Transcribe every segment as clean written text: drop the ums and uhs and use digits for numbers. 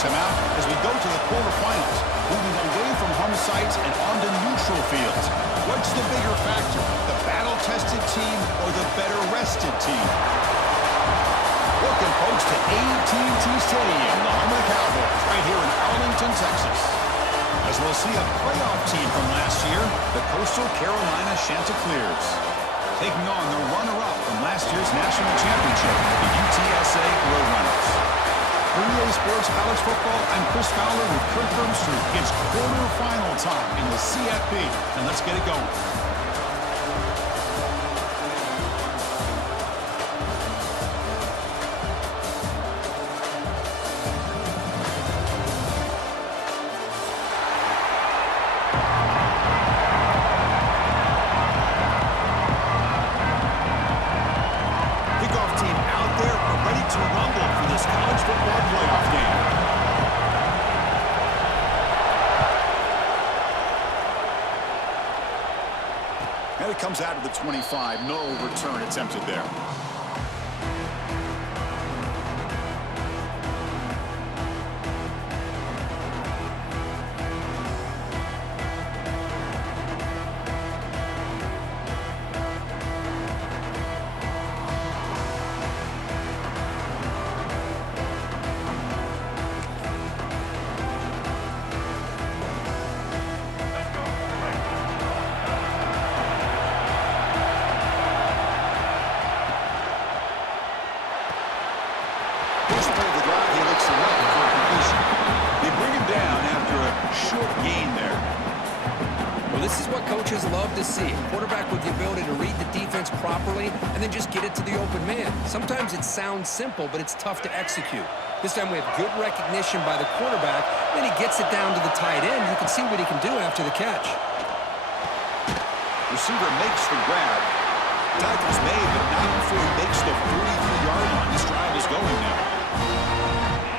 timeout as we go to the quarterfinals, moving away from home sites and onto neutral fields. What's the bigger factor, the battle-tested team or the better-rested team? Welcome, folks, to AT&T Stadium, the home of the Cowboys, right here in Arlington, Texas. As we'll see a playoff team from last year, the Coastal Carolina Chanticleers, taking on the runner-up from last year's national championship, the UTSA Roadrunners. For EA Sports College Football, I'm Chris Fowler with Kirk Herbstreit. It's quarterfinal time in the CFP, and let's get it going. And it comes out of the 25. No return attempted there. This is what coaches love to see. A quarterback with the ability to read the defense properly and then just get it to the open man. Sometimes it sounds simple, but it's tough to execute. This time we have good recognition by the quarterback. Then he gets it down to the tight end. You can see what he can do after the catch. Receiver makes the grab. Tackle's made, but not before he makes the 43-yard line. This drive is going now.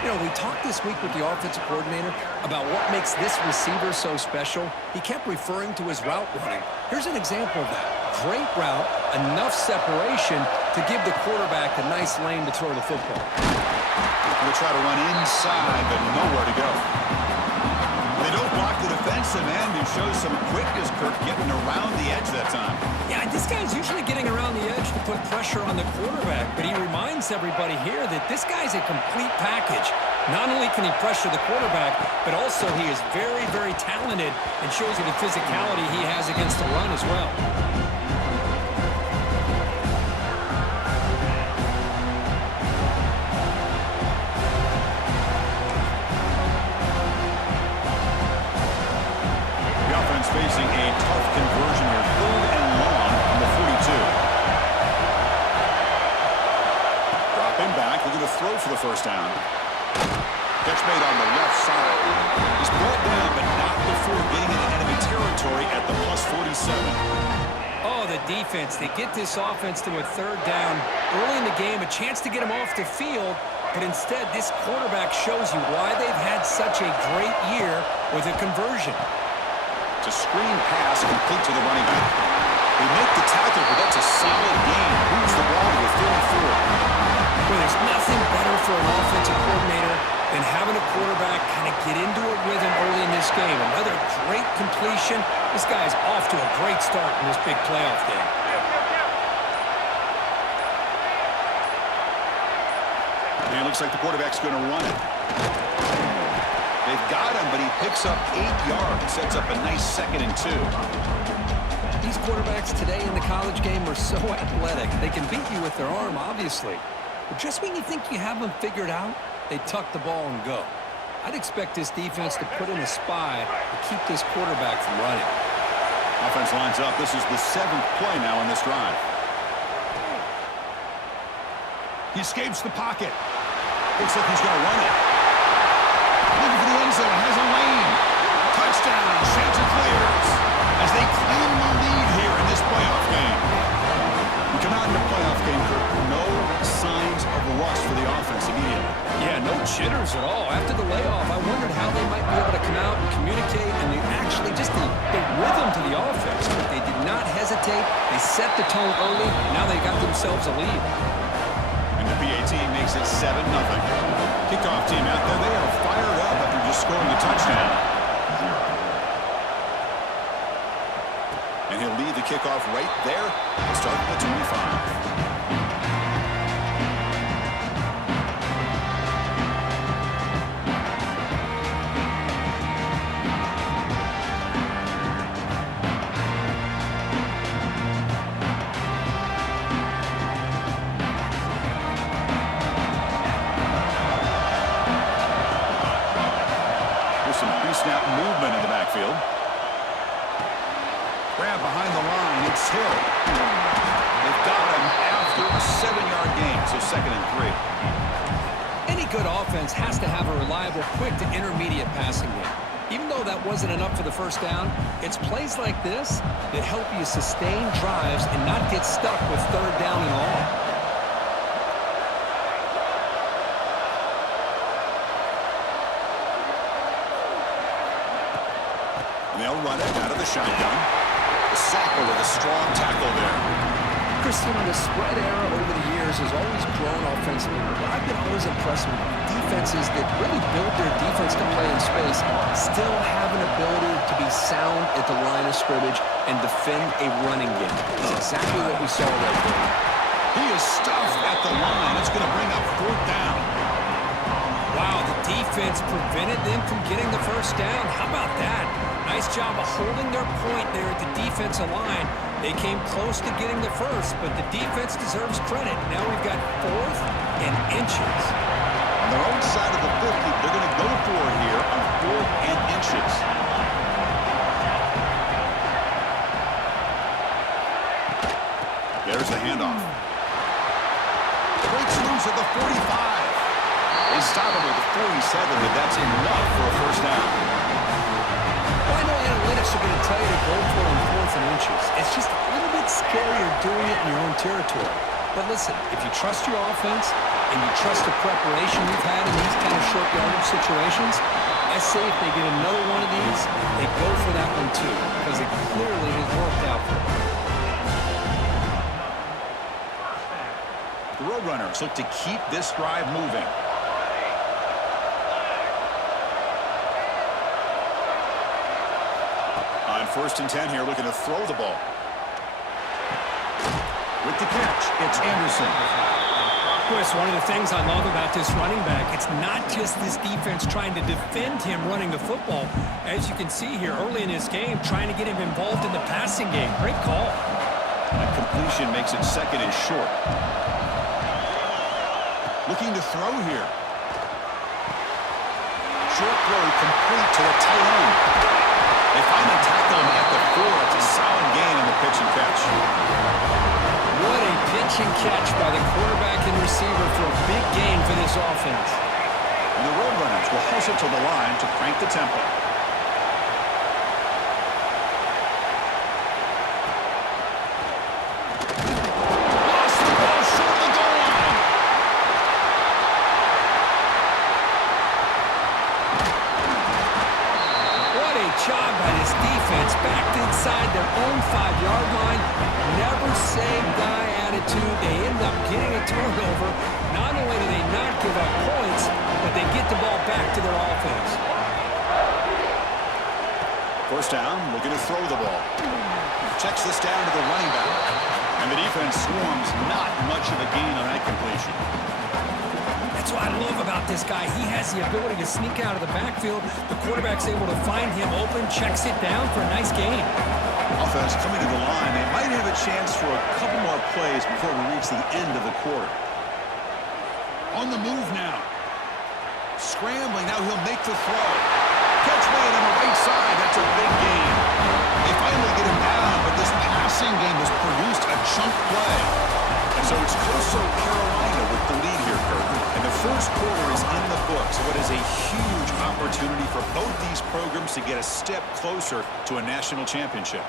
You know, we talked this week with the offensive coordinator about what makes this receiver so special. He kept referring to his route running. Here's an example of that. Great route, enough separation to give the quarterback a nice lane to throw the football. We'll try to run inside, but nowhere to go. They don't block the defensive end, who shows some quickness, Kirk, getting around the edge that time. Yeah, this guy's usually getting around the edge to put pressure on the quarterback, but he reminds everybody here that this guy's a complete package. Not only can he pressure the quarterback, but also he is very, very talented and shows you the physicality he has against the run as well. Facing a tough conversion here, 3rd and long on the 42. Dropping back, looking to throw for the first down. Catch made on the left side. He's brought down, but not before getting into enemy territory at the plus 47. Oh, the defense. They get this offense to a 3rd down. Early in the game, a chance to get him off the field, but instead this quarterback shows you why they've had such a great year with a conversion. To screen pass complete to the running back. They make the tackle, but that's a solid gain. Moves the ball to the 34. Well, there's nothing better for an offensive coordinator than having a quarterback kind of get into a rhythm early in this game. Another great completion. This guy's off to a great start in this big playoff game. And it looks like the quarterback's going to run it. They've got him, but he picks up 8 yards. Sets up a nice 2nd and 2. These quarterbacks today in the college game are so athletic. They can beat you with their arm, obviously. But just when you think you have them figured out, they tuck the ball and go. I'd expect this defense to put in a spy to keep this quarterback from running. Offense lines up. This is the 7th play now in this drive. He escapes the pocket. Looks like he's going to run it. Looking for the end zone, has a lane. Touchdown, Chanticleers, as they claim the lead here in this playoff game. We come out in the playoff game, Kirk. No signs of rust for the offense immediately. Yeah, no jitters at all. After the layoff, I wondered how they might be able to come out and communicate and actually just the rhythm to the offense. But they did not hesitate. They set the tone early. Now they got themselves a lead. And the PA team makes it 7-0. Kickoff team out there, they are fired kickoff right there. We'll start at the 25. Snap movement in the backfield. Grab behind the line. It's Hill. They've got him after a 7-yard gain, so 2nd and 3. Any good offense has to have a reliable, quick to intermediate passing game. Even though that wasn't enough for the first down, it's plays like this that help you sustain drives and not get stuck with 3rd down and long. They'll run it out of the shotgun. The Sacco with a strong tackle there. Christian, the spread era over the years has always grown offensively, but I've been always impressed with defenses that really build their defense to play in space, still have an ability to be sound at the line of scrimmage and defend a running game. That's exactly what we saw right there. He is stuffed at the line. It's going to bring up 4th down. Wow, the defense prevented them from getting the first down. How about that? Nice job of holding their point there at the defensive line. They came close to getting the first, but the defense deserves credit. Now we've got 4th and inches. On their own side of the 50, they're going to go for it here on 4th and inches. There's the handoff. Breaks loose at the 45. They stop him at the 47, but that's enough for a first down. Well, I know analytics are going to tell you to go for it on 4th and inches. It's just a little bit scarier doing it in your own territory. But listen, if you trust your offense and you trust the preparation you've had in these kind of short yardage situations, I say if they get another one of these, they go for that one too, because it clearly has worked out for them. The Roadrunners look to keep this drive moving. On 1st and 10 here, looking to throw the ball. With the catch, it's Anderson. Chris, one of the things I love about this running back, it's not just this defense trying to defend him running the football. As you can see here early in this game, trying to get him involved in the passing game. Great call. That completion makes it 2nd and short. Looking to throw here. Short throw complete to the tight end. They finally tackle him at the 4. It's a solid gain on the pitch and catch. What a pitch and catch by the quarterback and receiver for a big gain for this offense. And the Roadrunners will hustle to the line to crank the tempo. Lost the ball short of the goal line. What a job by this defense, backed inside their own 5-yard line. Never say die attitude. They end up getting a turnover. Not only do they not give up points, but they get the ball back to their offense. 1st down, looking to throw the ball. Checks this down to the running back. And the defense swarms, not much of a gain on that completion. That's what I love about this guy. He has the ability to sneak out of the backfield. The quarterback's able to find him open, checks it down for a nice gain. Offense coming to the line. They might have a chance for a couple more plays before we reach the end of the quarter. On the move now. Scrambling. Now he'll make the throw. Catch made on the right side. That's a big gain. They finally get him down, but this passing game has produced a chunk play. And so it's Coastal Carolina with the lead here, Curtin. And the first quarter is in the books. So it is a huge opportunity for both these programs to get a step closer to a national championship.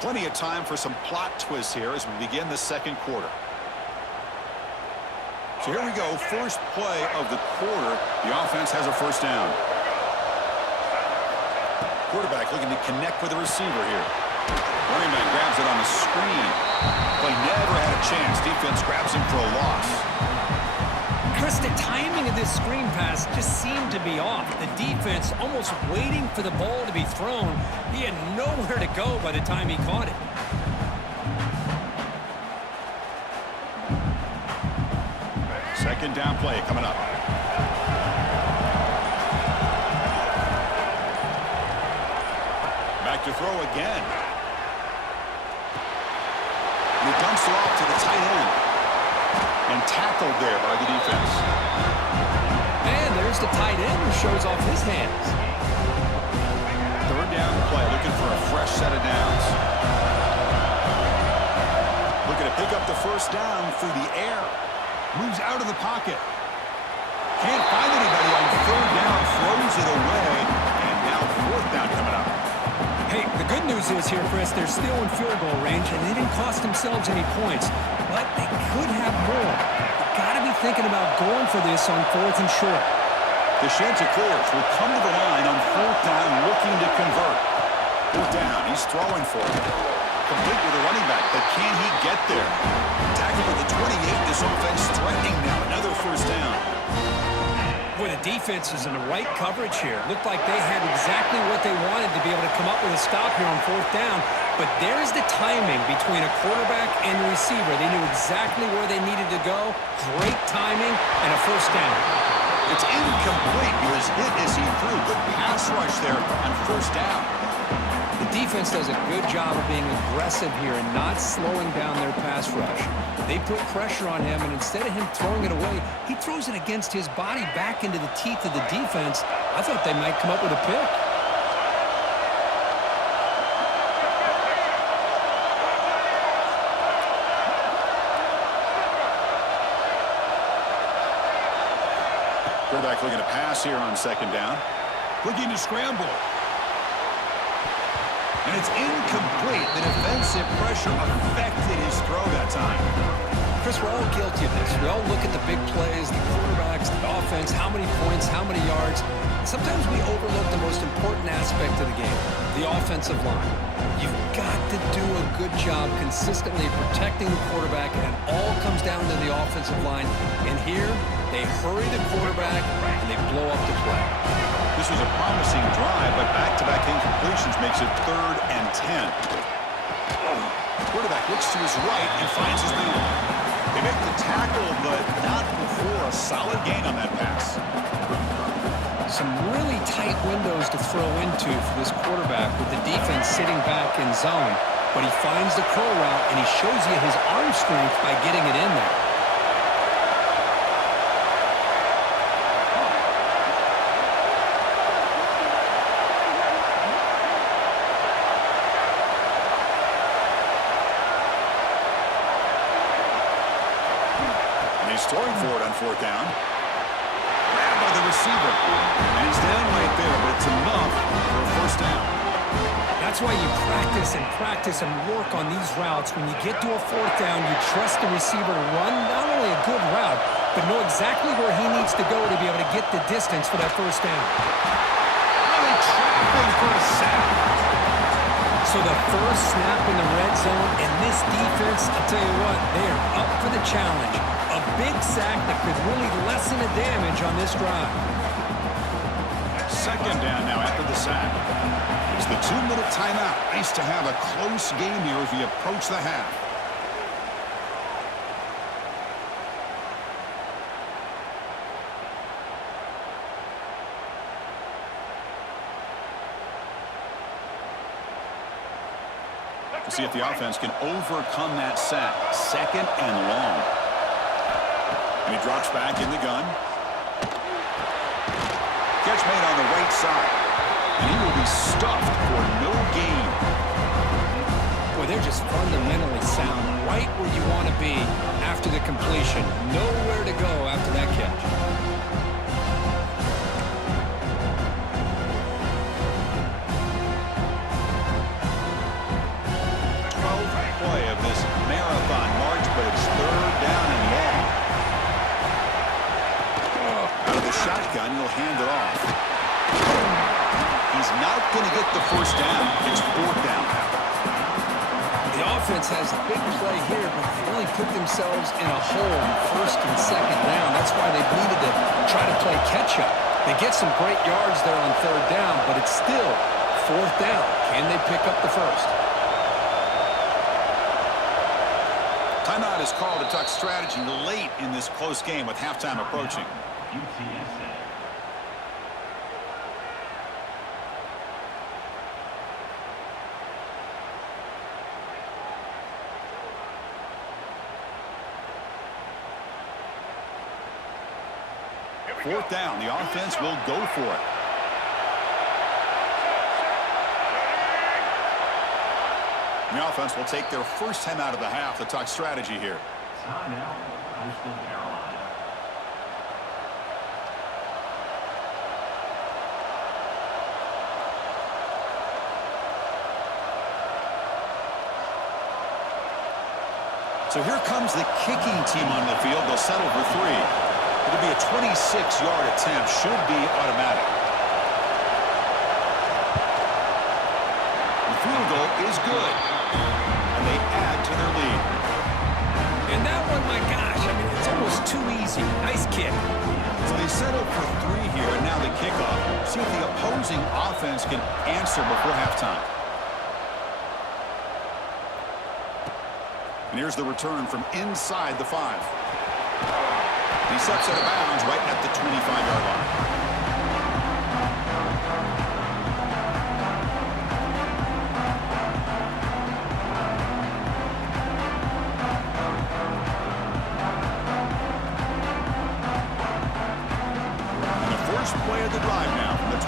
Plenty of time for some plot twists here as we begin the 2nd quarter. So here we go, first play of the quarter. The offense has a first down. Quarterback looking to connect with the receiver here. Running back grabs it on the screen. Play never had a chance. Defense grabs him for a loss. Chris, the timing of this screen pass just seemed to be off. The defense almost waiting for the ball to be thrown. He had nowhere to go by the time he caught it. second down play coming up. Back to throw again. He dumps it off to the tight end. And tackled there by the defense. And there's the tight end who shows off his hands. Third down play, looking for a fresh set of downs. Looking to pick up the first down through the air. Moves out of the pocket. Can't find anybody on third down, throws it away. And now fourth down coming up. Hey, the good news is here, Chris, they're still in field goal range, and they didn't cost themselves any points. But they could have more. You've got to be thinking about going for this on fourth and short. The Chanticleers will come to the line on fourth down, looking to convert. Fourth down, he's throwing for it. Complete with a running back, but can he get there? Tackle at the 28, this offense threatening now. Another first down. Boy, the defense is in the right coverage here. Looked like they had exactly what they wanted to be able to come up with a stop here on fourth down. But there's the timing between a quarterback and the receiver. They knew exactly where they needed to go. Great timing and a first down. It's incomplete. He was hit as he threw. Good pass rush there on first down. The defense does a good job of being aggressive here and not slowing down their pass rush. They put pressure on him, and instead of him throwing it away, he throws it against his body back into the teeth of the defense. I thought they might come up with a pick. Quarterback looking to pass here on second down. Looking to scramble. And it's incomplete. The defensive pressure affected his throw that time. Chris, we're all guilty of this. We all look at the big plays, the quarterbacks, the offense, how many points, how many yards. Sometimes we overlook the most important aspect of the game, the offensive line. You've got to do a good job consistently protecting the quarterback, and it all comes down to the offensive line. And here, they hurry the quarterback, and they blow up the play. This was a promising drive, but back-to-back incompletions makes it 3rd and 10. Quarterback looks to his right and finds his man. They make the tackle, but not before a solid gain on that pass. Some really tight windows to throw into for this quarterback with the defense sitting back in zone. But he finds the curl route, and he shows you his arm strength by getting it in there. He's throwing for it on fourth down. Grabbed by the receiver. And he's down right there, but it's enough for a first down. That's why you practice and work on these routes. When you get to a fourth down, you trust the receiver to run not only a good route, but know exactly where he needs to go to be able to get the distance for that first down. Really trapping for a sack. So the first snap in the red zone, and this defense, I'll tell you what, they are up for the challenge. A big sack that could really lessen the damage on this drive. Second down now after the sack. It's the 2-minute timeout. Nice to have a close game here as we approach the half. We'll see if the offense can overcome that sack. 2nd and long. And he drops back in the gun. Catch made on the right side. And he will be stuffed for no gain. Boy, they're just fundamentally sound right where you want to be after the completion. Nowhere to go after that catch. Play of this marathon march, but it's 3rd down and long. Out of the shotgun, he'll hand it off. He's not going to get the first down. It's 4th down. The offense has a big play here, but they really put themselves in a hole in 1st and 2nd down. That's why they needed to try to play catch-up. They get some great yards there on 3rd down, but it's still 4th down. Can they pick up the first? Timeout is called to Duck strategy late in this close game with halftime approaching. Fourth down, the offense will go for it. The offense will take their first time out of the half to talk strategy here. Timeout, Coastal Carolina. So here comes the kicking team on the field. They'll settle for 3. It'll be a 26-yard attempt. Should be automatic. The field goal is good. And they add to their lead. And that one, my gosh, I mean, it's almost too easy. Nice kick. So they settle for 3 here, and now the kickoff. See if the opposing offense can answer before halftime. And here's the return from inside the 5. He steps out of bounds right at the 25-yard line. And the first play of the drive now from the 25.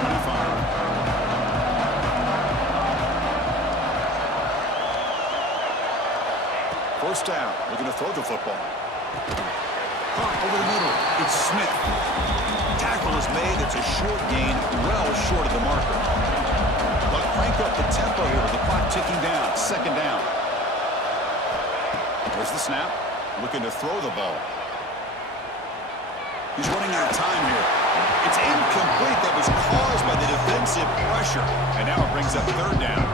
First down, looking to throw the football. Over the middle, it's Smith. Tackle is made, it's a short gain, well short of the marker. But crank up the tempo here with the clock ticking down, second down. There's the snap, looking to throw the ball. He's running out of time here. It's incomplete, that was caused by the defensive pressure. And now it brings up third down.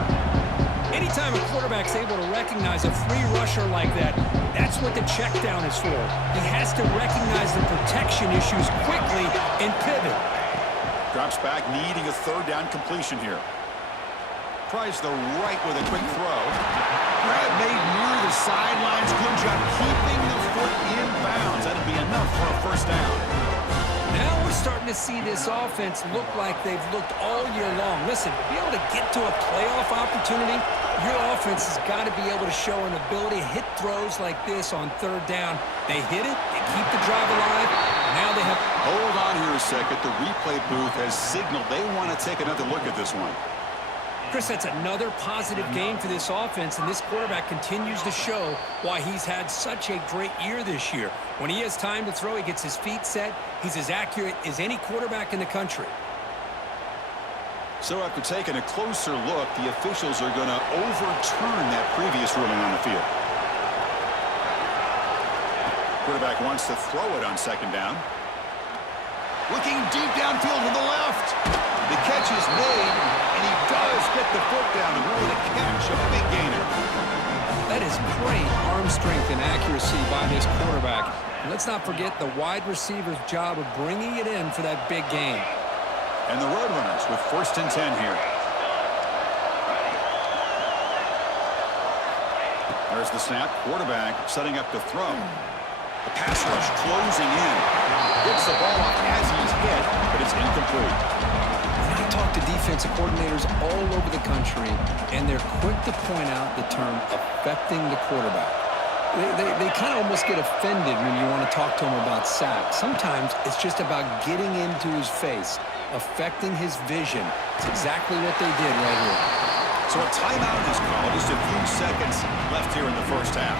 Anytime a quarterback's able to recognize a free rusher like that, that's what the check down is for. He has to recognize the protection issues quickly and pivot. Drops back, needing a third down completion here. Tries the right with a quick throw. Grab made near the sidelines. Good job keeping the foot in bounds. That'll be enough for a first down. Now we're starting to see this offense look like they've looked all year long. Listen, to be able to get to a playoff opportunity, your offense has got to be able to show an ability to hit throws like this on third down. They hit it, they keep the drive alive. Now they have... Hold on here a second. The replay booth has signaled they want to take another look at this one. Chris, that's another positive game for this offense, and this quarterback continues to show why he's had such a great year this year. When he has time to throw, he gets his feet set. He's as accurate as any quarterback in the country. So after taking a closer look, the officials are going to overturn that previous ruling on the field. Quarterback wants to throw it on second down. Looking deep downfield to the left. The catch is made, and he does get the foot down and really to catch a big gainer. That is great arm strength and accuracy by this quarterback. And let's not forget the wide receiver's job of bringing it in for that big gain. And the Roadrunners with first and 10 here. There's the snap. Quarterback setting up to throw. The pass rush closing in. Gets the ball off as he's hit, but it's incomplete. I talk to defensive coordinators all over the country, and they're quick to point out the term affecting the quarterback. They kind of almost get offended when you want to talk to them about sacks. Sometimes it's just about getting into his face, affecting his vision. It's exactly what they did right here. So a timeout is called. Just a few seconds left here in the first half.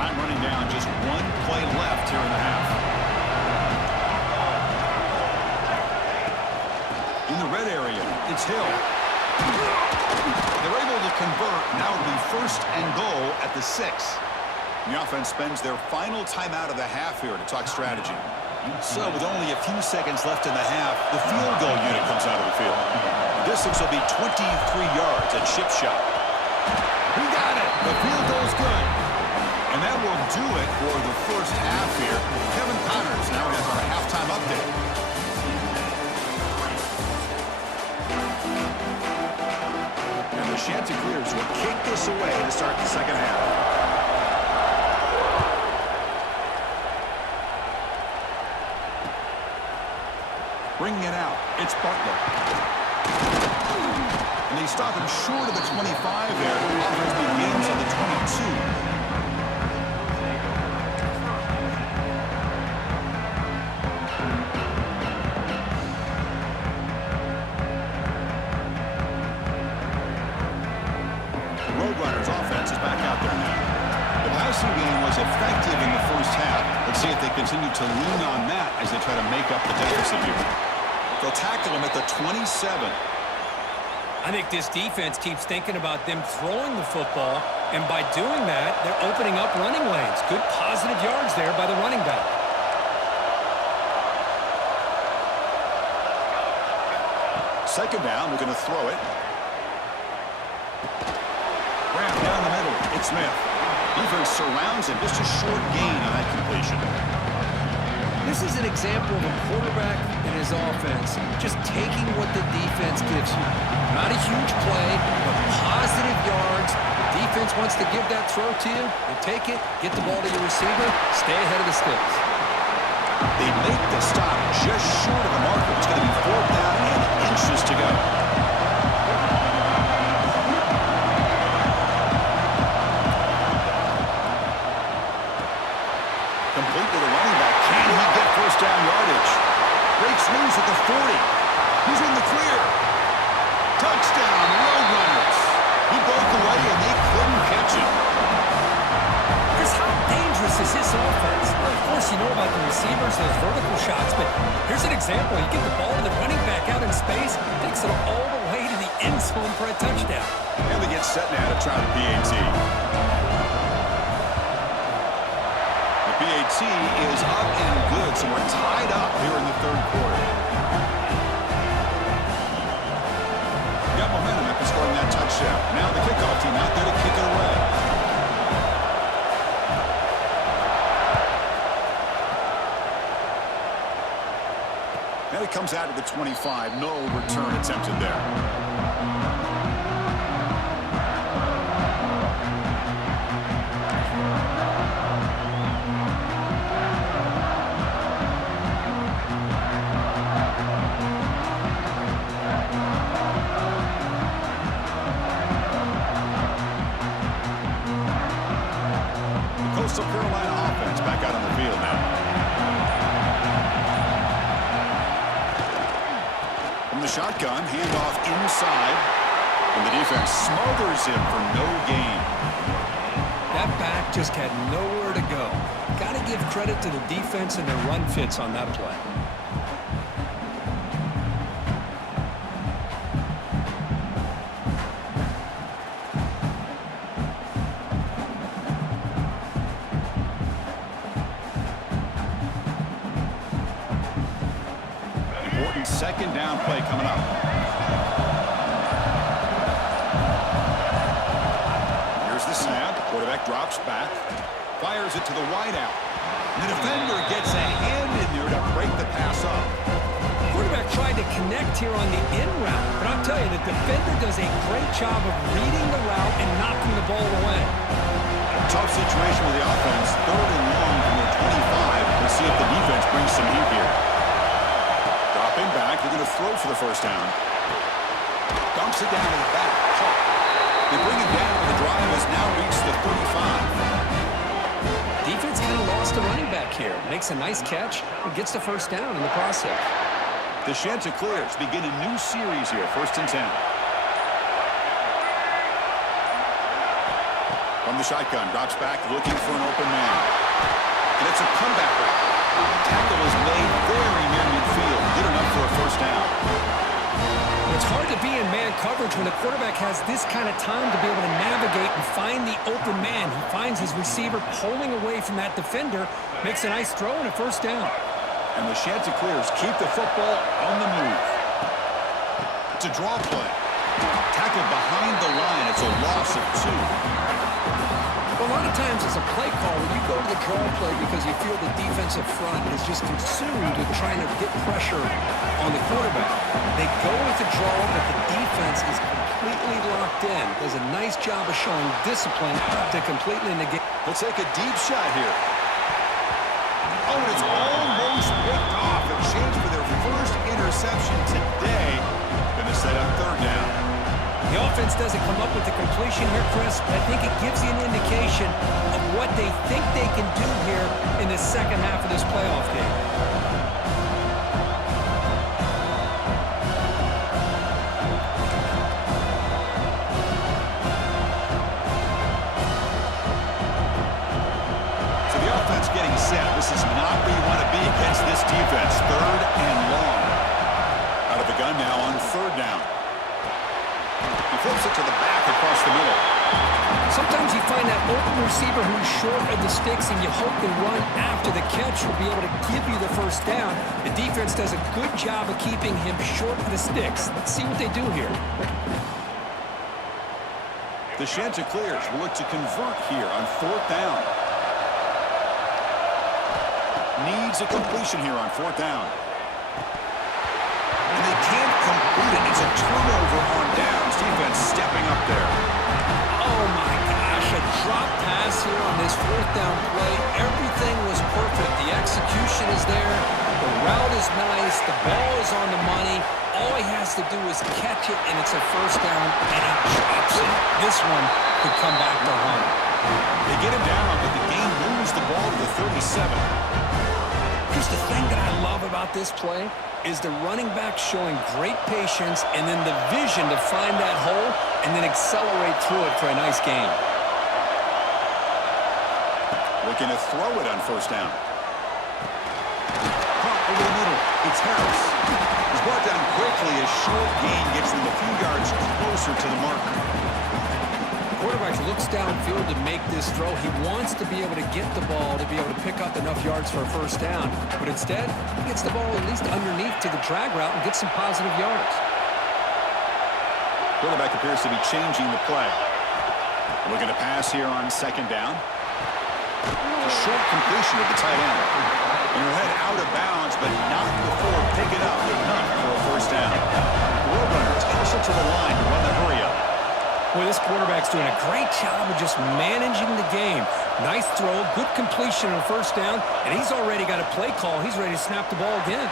Time running down. Just one play left here in the half. In the red area, it's Hill. They're able to convert. Now it'll be first and goal at the 6. The offense spends their final timeout of the half here to talk strategy. So with only a few seconds left in the half, the field goal unit comes out of the field. The distance will be 23 yards at chip shot. He got it. The field goal's good. And And that will do it for the first half here. Kevin Connors now has our halftime update. And the Chanticleers will kick this away to start the second half. Bringing it out, it's Butler. And they stop him short of the 25 there. Offense begins on the 22. Roadrunners offense is back out there now. The passing game was effective in the first half. Let's see if they continue to lean on that as they try to make up the deficit here. They'll tackle him at the 27. I think this defense keeps thinking about them throwing the football, and by doing that, they're opening up running lanes. Good positive yards there by the running back. Second down, we're going to throw it. Ram down the middle. It's Smith. Defense surrounds him. Just a short gain on that completion. This is an example of a quarterback and his offense just taking what the defense gives you. Not a huge play, but positive yards. The defense wants to give that throw to you. You take it, get the ball to your receiver, stay ahead of the sticks. They make the stop just short of the marker. It's going to be 4th down and inches to go. Complete to the running back. Can he get first down yardage? Breaks loose at the 40. He's in the clear. Touchdown, Roadrunners. He broke away and they couldn't catch him. Chris, how dangerous is this offense? Well, of course, you know about the receivers, those vertical shots, but here's an example. You get the ball to the running back out in space, takes it all the way to the end zone for a touchdown. And they get set now to try the PAT. The PAT is up and good, so we're tied up here in the third quarter. Got momentum after scoring that touchdown. Now the kickoff team out there to kick it away. And it comes out to the 25. No return attempted there. Coastal Carolina offense back out on the field now. From the shotgun, handoff inside, and the defense smothers him for no gain. That back just had nowhere to go. Got to give credit to the defense and their run fits on that play. Second down play coming up. Here's the snap. Quarterback drops back. Fires it to the wideout. The defender gets a hand in there to break the pass up. Quarterback tried to connect here on the in route, but I'll tell you, the defender does a great job of reading the route and knocking the ball away. Tough situation with the offense. 3rd and long from their 25. Let's see if the defense brings some heat here. Dropping back, they're going to throw for the first down. Dumps it down to the back. They bring it down, and the drive has now reached the 35. Defense kind of lost a running back here. Makes a nice catch and gets the first down in the process. The Chanticleers begin a new series here, 1st and 10. From the shotgun, drops back, looking for an open man. And it's a comeback route. Tackle is made very near midfield. Good enough for a first down. It's hard to be in man coverage when the quarterback has this kind of time to be able to navigate and find the open man. He finds his receiver pulling away from that defender, makes a nice throw and a first down. And the Chanticleers keep the football on the move. It's a draw play. Tackled behind the line. It's a loss of 2. Well, a lot of many times as a play caller, you go to the draw play because you feel the defensive front is just consumed with trying to get pressure on the quarterback. They go with the draw, but the defense is completely locked in. Does a nice job of showing discipline to completely negate. They'll take a deep shot here. Oh, and it's almost picked off. A chance for their first interception today. Going to set up third down. The offense doesn't come up with the completion here, Chris, but I think it gives you an indication of what they think they can do here in the second half of this playoff game. So the offense getting set. This is not where you want to be against this defense. Third and long. Out of the gun now on third down. He flips it to the back across the middle. Sometimes you find that open receiver who's short of the sticks, and you hope the run after the catch will be able to give you the first down. The defense does a good job of keeping him short of the sticks. Let's see what they do here. The Chanticleers will look to convert here on fourth down. Needs a completion here on fourth down. And they can't complete it. It's a turnover on downs. Defense stepping up there. Oh, my gosh, a drop pass here on this fourth down play. Everything was perfect. The execution is there. The route is nice. The ball is on the money. All he has to do is catch it, and it's a first down, and he drops it. This one could come back to home. They get him down, but the game moves the ball to the 37. Here's the thing that I love about this play is the running back showing great patience and then the vision to find that hole and then accelerate through it for a nice gain. Looking to throw it on first down. Caught over the middle. It's Harris. He's brought down quickly. A short gain gets them a few yards closer to the marker. Quarterback looks downfield to make this throw. He wants to be able to get the ball to be able to pick up enough yards for a first down. But instead, he gets the ball at least underneath to the drag route and gets some positive yards. Quarterback appears to be changing the play. Looking to pass here on second down. A short completion to the tight end. And he'll head out of bounds, but not before picking up enough for a first down. The Roadrunner toss it to the line to run the hurry up. Well, this quarterback's doing a great job of just managing the game. Nice throw, good completion on first down, and he's already got a play call. He's ready to snap the ball again.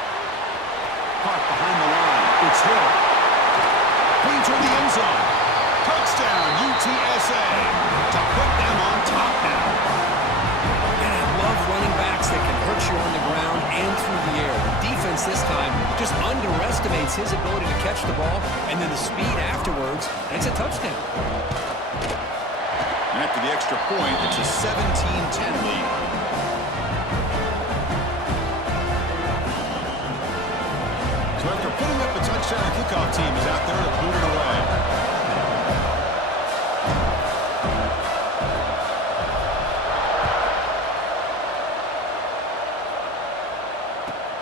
Caught behind the line. It's Hill. Clean toward the end zone. Touchdown, UTSA. To put them on top now. And I love running backs that can hurt you on the ground and through the air. The defense this time just underestimates his ability to catch the ball, and then the speed afterwards, and it's a touchdown. And after the extra point, it's a 17-10 lead. So after putting up a touchdown, our kickoff team is out there to boot it away.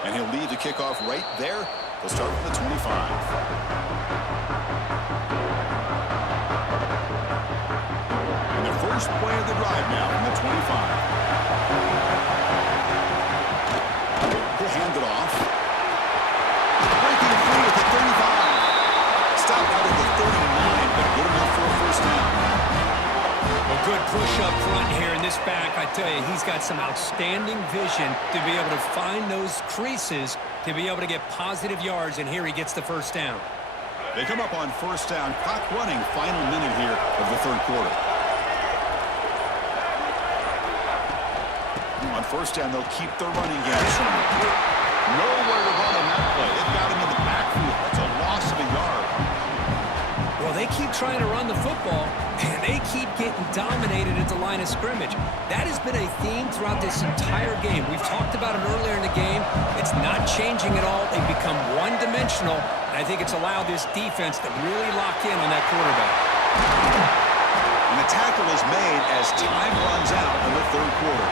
And he'll leave the kickoff right there. They'll start from the 25. And the first play of the drive now from the 25. He'll hand it off. Breaking free at the 35. Stopped out at the 39, but good enough for a first down. A good push up front here in this back. I tell you, he's got some outstanding vision to be able to find those creases to be able to get positive yards, and here he gets the first down. They come up on first down, clock running, final minute here of the third quarter. On first down, they'll keep the running game. Nowhere to run on that play. They've got him in the backfield. That's a loss of a yard. Well, they keep trying to run the football, and they keep getting dominated at the line of scrimmage. That has been a theme throughout this entire game. We've talked about it earlier in the game. It's not changing at all. They've become one-dimensional, and I think it's allowed this defense to really lock in on that quarterback. And the tackle is made as time runs out in the third quarter.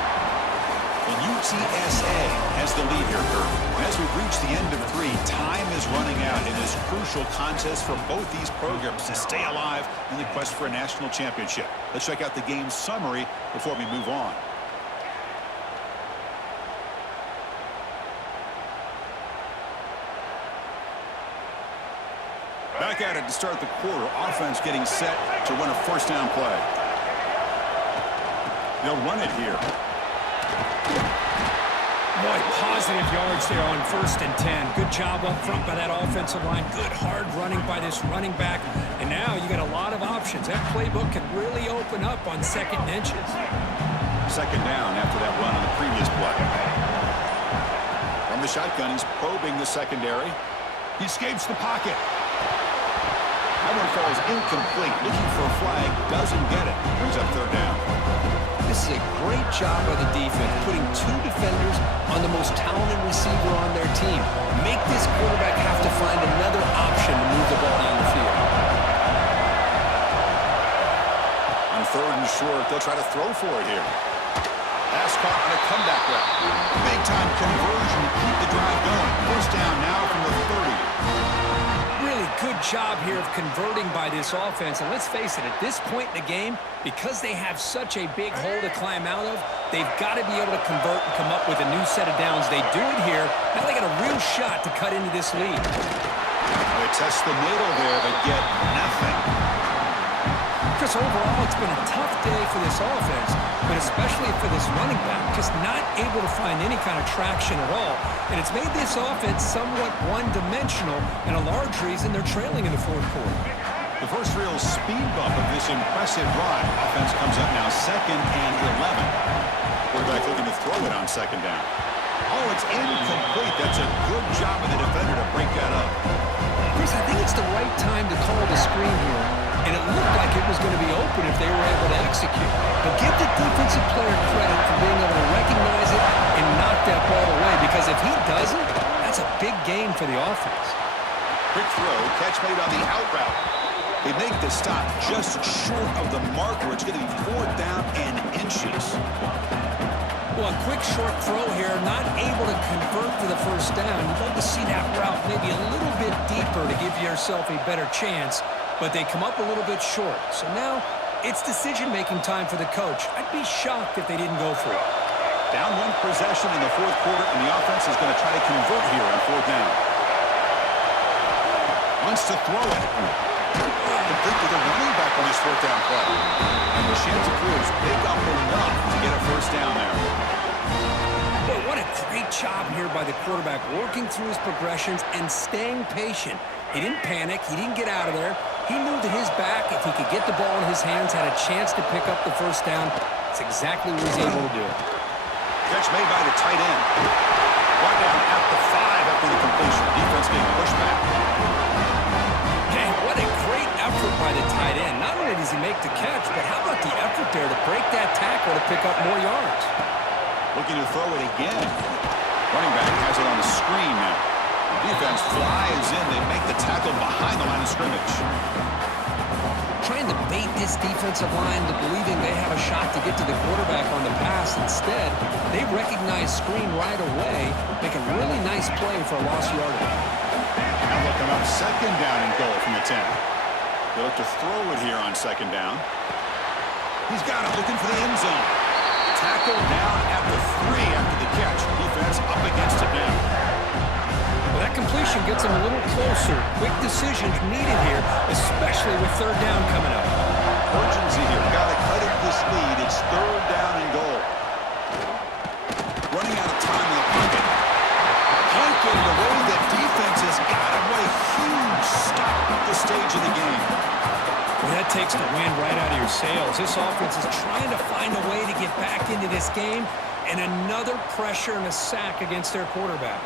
And UTSA has the lead here, Kurt. As we reach the end of 3, time is running out in this crucial contest for both these programs to stay alive in the quest for a national championship. Let's check out the game summary before we move on. Back at it to start the quarter. Offense getting set to run a first down play. They'll run it here. Boy, positive yards there on 1st and 10. Good job up front by that offensive line. Good hard running by this running back. And now you got a lot of options. That playbook can really open up on 2nd and inches. 2nd down after that run on the previous play. From the shotgun, he's probing the secondary. He escapes the pocket. That one falls incomplete. Looking for a flag. Doesn't get it. Brings up 3rd down. This is a great job by the defense, putting 2 defenders on the most talented receiver on their team. Make this quarterback have to find another option to move the ball down the field. On 3rd and short, they'll try to throw for it here. Pass caught on a comeback route. Big-time conversion to keep the drive going. First down now from the 30. Really good job here of converting by this offense. And let's face it, at this point in the game, because they have such a big hole to climb out of, they've got to be able to convert and come up with a new set of downs. They do it here. Now they got a real shot to cut into this lead. They test the middle there, but get nothing. Chris, overall, it's been a tough day for this offense, but especially for this running back, just not able to find any kind of traction at all. And it's made this offense somewhat one-dimensional, and a large reason they're trailing in the 4th quarter. The first real speed bump of this impressive drive. Offense comes up now 2nd and 11. Quarterback looking to throw it on 2nd down. Oh, it's incomplete. That's a good job of the defender to break that up. Chris, I think it's the right time to call the screen here, and it looked like it was going to be open if they were able to execute. But give the defensive player credit for being able to recognize it and knock that ball away, because if he doesn't, that's a big gain for the offense. Quick throw, catch made on the out route. They make the stop just short of the marker. It's going to be 4th down and inches. Well, a quick short throw here, not able to convert for the first down. You'd love to see that route maybe a little bit deeper to give yourself a better chance, but they come up a little bit short. So now it's decision-making time for the coach. I'd be shocked if they didn't go for it. Down 1 possession in the 4th quarter, and the offense is going to try to convert here on 4th down. Wants to throw it. Complete with a running back on this 4th down play. And the Chanticleers pick up enough to get a first down there. Boy, what a great job here by the quarterback, working through his progressions and staying patient. He didn't panic. He didn't get out of there. He knew that his back, if he could get the ball in his hands, had a chance to pick up the first down. That's exactly what he's able to do. Catch made by the tight end. Brought down at the 5 after the completion. Defense being pushed back. Man, what a great effort by the tight end. Not only does he make the catch, but how about the effort there to break that tackle to pick up more yards? Looking to throw it again. Running back has it on the screen now. The defense flies in. They make the tackle behind the line of scrimmage. Trying to bait this defensive line to believing they have a shot to get to the quarterback on the pass. Instead, they recognize screen right away, make a really nice play for a lost yardage. Now looking up 2nd down and goal from the 10. They look to throw it here on 2nd down. He's got it, looking for the end zone. Tackle down at the 3 after the catch. Defense up against it now. Well, that completion gets them a little closer. Quick decisions needed here, especially with 3rd down coming up. Urgency here. Got to cut it this lead. It's 3rd down and goal. Running out of time in the pocket. Can't get it away. The defense has got away. Huge stop at this stage of the game. Well, that takes the wind right out of your sails. This offense is trying to find a way to get back into this game, and another pressure and a sack against their quarterback.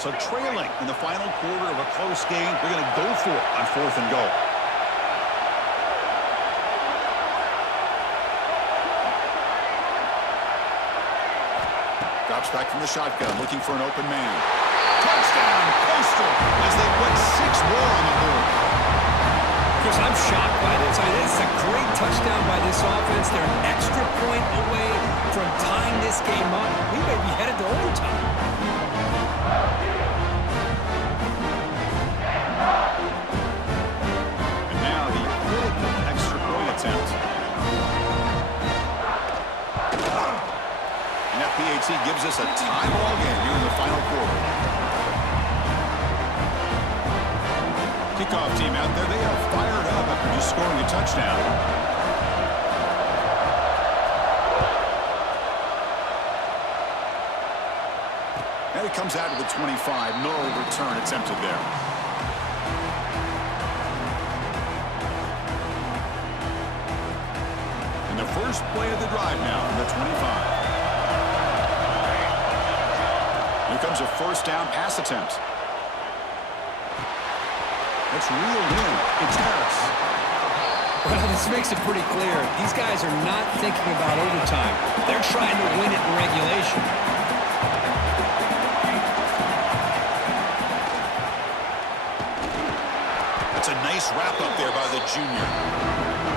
So trailing in the final quarter of a close game, they're going to go for it on 4th and goal. Drops back from the shotgun, looking for an open man. Touchdown, Coastal, as they put 6 more on the board. Chris, Bruce, I'm shocked by this. I mean, it's a great touchdown by this offense. They're an extra point away from tying this game up. We may be headed to overtime. And now the critical extra point attempt. And that PAT gives us a tie ball game here in the final quarter. Kickoff team out there, they are fired up after just scoring a touchdown. And it comes out to the 25. No return attempted there. And the first play of the drive now from the 25. Here comes a first down pass attempt. It's reeled in. It's Harris. Well, this makes it pretty clear. These guys are not thinking about overtime. They're trying to win it in regulation. That's a nice wrap-up there by the junior.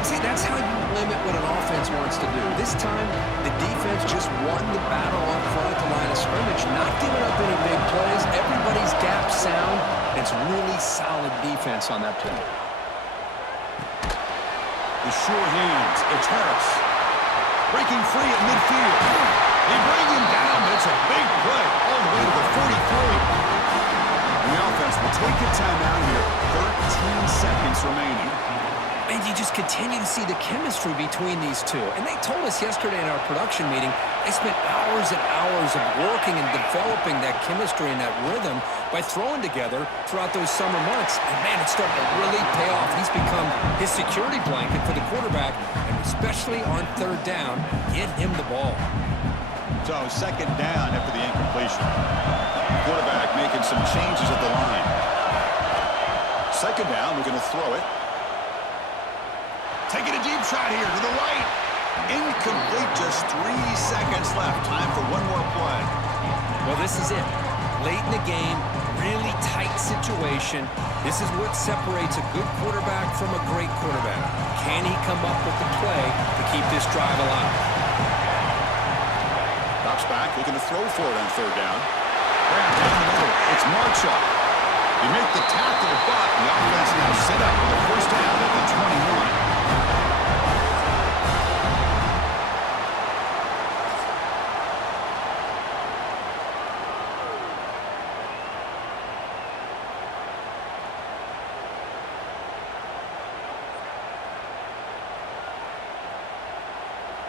See, that's how you limit what an offense wants to do. This time, the defense just won the battle up front at the line of scrimmage, not giving up any big plays. Everybody's gap sound. It's really solid defense on that play. The sure hands. It's Harris. Breaking free at midfield. They bring him down, but it's a big play all the way to the 43. And the offense will take a timeout here. 13 seconds remaining. And you just continue to see the chemistry between these two. And they told us yesterday in our production meeting, they spent hours and hours of working and developing that chemistry and that rhythm by throwing together throughout those summer months. And, man, it's starting to really pay off. He's become his security blanket for the quarterback, and especially on third down, get him the ball. So second down after the incompletion. Quarterback making some changes at the line. Second down, we're going to throw it. Taking a deep shot here to the right. Incomplete, just 3 seconds left. Time for one more play. Well, this is it. Late in the game, really tight situation. This is what separates a good quarterback from a great quarterback. Can he come up with the play to keep this drive alive? Drops back, looking to throw for it on third down. Grab down the middle. It's Marshall. You make the tackle, but the offense now set up with a first down at the 21.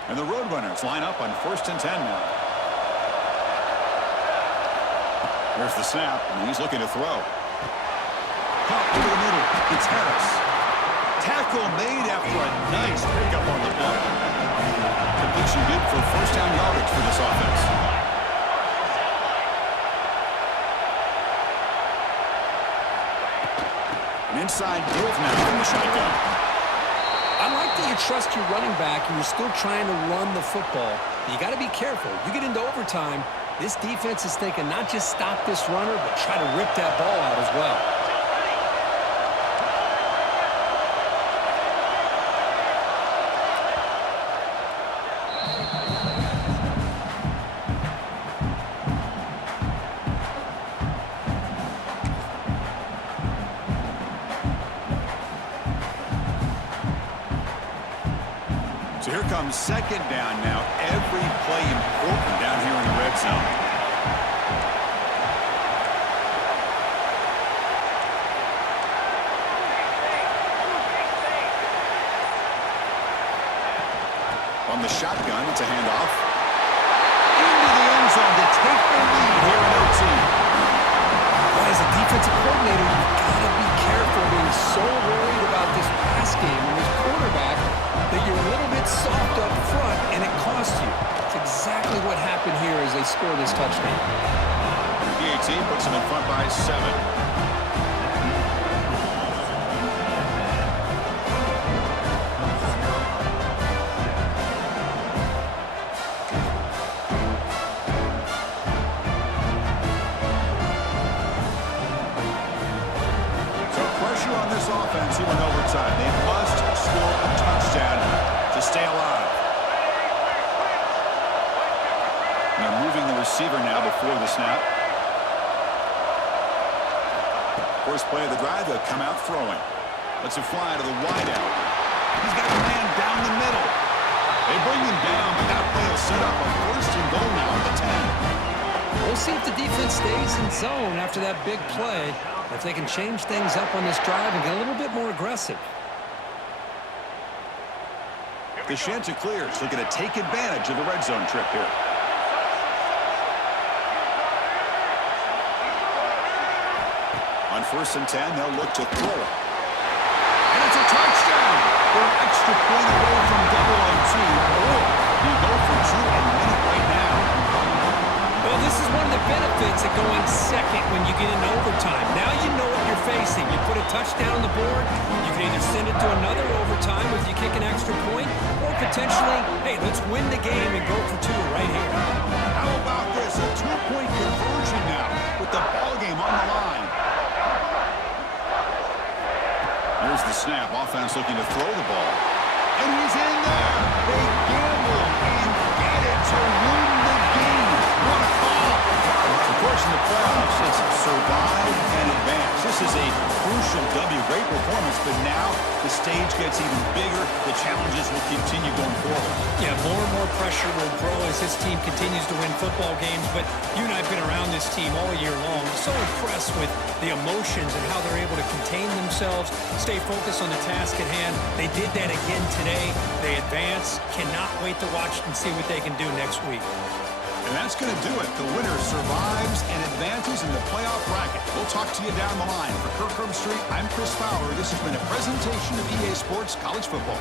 And the Roadrunners line up on 1st and 10 now. There's the snap, and he's looking to throw. Caught over the middle. It's Harris. Tackle made after a nice pickup on the play. Completion good for first down yardage for this offense. An inside give now from the shotgun. I like that you trust your running back and you're still trying to run the football. But you got to be careful. You get into overtime, this defense is thinking not just stop this runner, but try to rip that ball out as well. So here comes second down now. Every play important down here in the red zone. On the shotgun, it's a handoff. Into the end zone to take the lead here in OT. Well, as a defensive coordinator, you've got to be careful being so worried about this pass game and this quarterback that you're a little bit soft up front and it costs you. It's exactly what happened here as they score this touchdown. PAT puts them in front by 7. So pressure on this offense here in overtime. They've receiver now before the snap. First play of the drive, they'll come out throwing. Lets it fly to the wideout. He's got a man down the middle. They bring him down, but that play will set up a first and goal now at the 10. We'll see if the defense stays in zone after that big play, if they can change things up on this drive and get a little bit more aggressive. The Chanticleers looking to take advantage of the red zone trip here. On 1st and 10, they'll look to throw it. And it's a touchdown. They're an extra point away from double OT. Or you go for 2 and win it right now. Well, this is one of the benefits of going second when you get into overtime. Now you know what you're facing. You put a touchdown on the board, you can either send it to another overtime if you kick an extra point, or potentially, hey, let's win the game and go for 2 right here. How about this? A 2-point conversion now with the ball game on the line. Here's the snap. Offense looking to throw the ball. And he's in there. They gamble and get it to win the game. What a call. Of course, in the playoffs, it's survive and advance. This is a crucial W. Great performance, but now the stage gets even bigger. The challenges will continue going forward. Yeah, more and more pressure will grow as this team continues to win football games, but you and I have been around this team all year long. So impressed with the emotions and how they're able to contain themselves, stay focused on the task at hand. They did that again today. They advance. Cannot wait to watch and see what they can do next week. And that's going to do it. The winner survives and advances in the playoff bracket. We'll talk to you down the line. For Kirk Herbstreit, I'm Chris Fowler. This has been a presentation of EA Sports College Football.